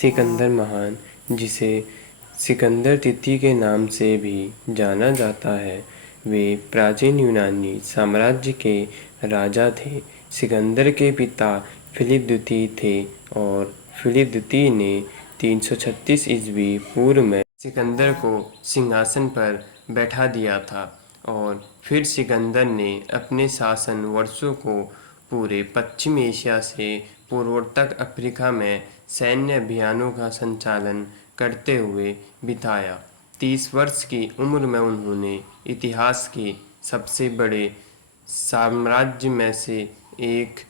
सिकंदर महान, जिसे सिकंदर तिथि के नाम से भी जाना जाता है, वे प्राचीन यूनानी साम्राज्य के राजा थे। सिकंदर के पिता फिलिप द्वितीय थे और फिलिप द्वितीय ने 336 ईस्वी पूर्व में सिकंदर को सिंहासन पर बैठा दिया था और फिर सिकंदर ने अपने शासन वर्षों को पूरे पश्चिम एशिया से पूर्वोत्तर अफ्रीका में सैन्य अभियानों का संचालन करते हुए बिताया। 30 वर्ष की उम्र में उन्होंने इतिहास के सबसे बड़े साम्राज्य में से एक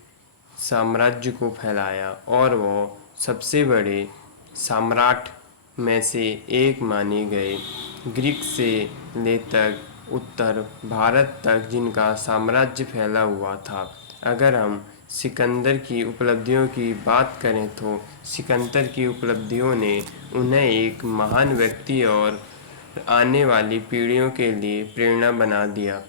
साम्राज्य को फैलाया और वो सबसे बड़े सम्राट में से एक माने गए। ग्रीक से लेकर उत्तर भारत तक जिनका साम्राज्य फैला हुआ था। अगर हम सिकंदर की उपलब्धियों की बात करें तो सिकंदर की उपलब्धियों ने उन्हें एक महान व्यक्ति और आने वाली पीढ़ियों के लिए प्रेरणा बना दिया।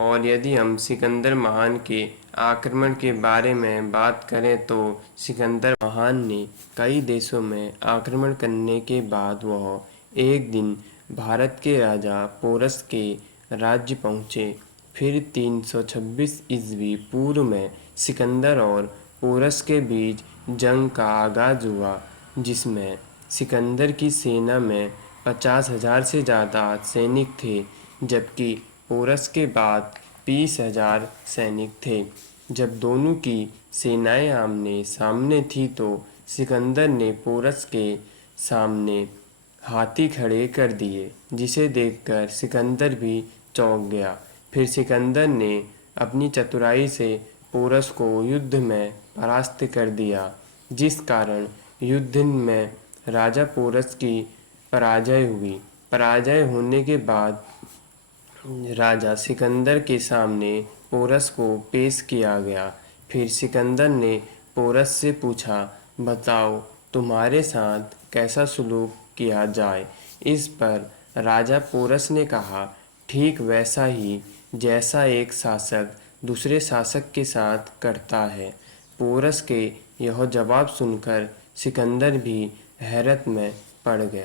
और यदि हम सिकंदर महान के आक्रमण के बारे में बात करें तो सिकंदर महान ने कई देशों में आक्रमण करने के बाद वह एक दिन भारत के राजा पोरस के राज्य पहुँचे। फिर 326 ईस्वी पूर्व में सिकंदर और पोरस के बीच जंग का आगाज़ हुआ, जिसमें सिकंदर की सेना में 50,000 से ज़्यादा सैनिक थे, जबकि पोरस के बाद 20,000 सैनिक थे। जब दोनों की सेनाएं आमने सामने थी तो सिकंदर ने पोरस के सामने हाथी खड़े कर दिए, जिसे देखकर सिकंदर भी चौंक गया। फिर सिकंदर ने अपनी चतुराई से पोरस को युद्ध में परास्त कर दिया, जिस कारण युद्ध में राजा पोरस की पराजय हुई। पराजय होने के बाद राजा सिकंदर के सामने पोरस को पेश किया गया। फिर सिकंदर ने पोरस से पूछा, बताओ तुम्हारे साथ कैसा सलूक किया जाए। इस पर राजा पोरस ने कहा, ठीक वैसा ही जैसा एक शासक दूसरे शासक के साथ करता है। पोरस के यह जवाब सुनकर सिकंदर भी हैरत में पड़ गया।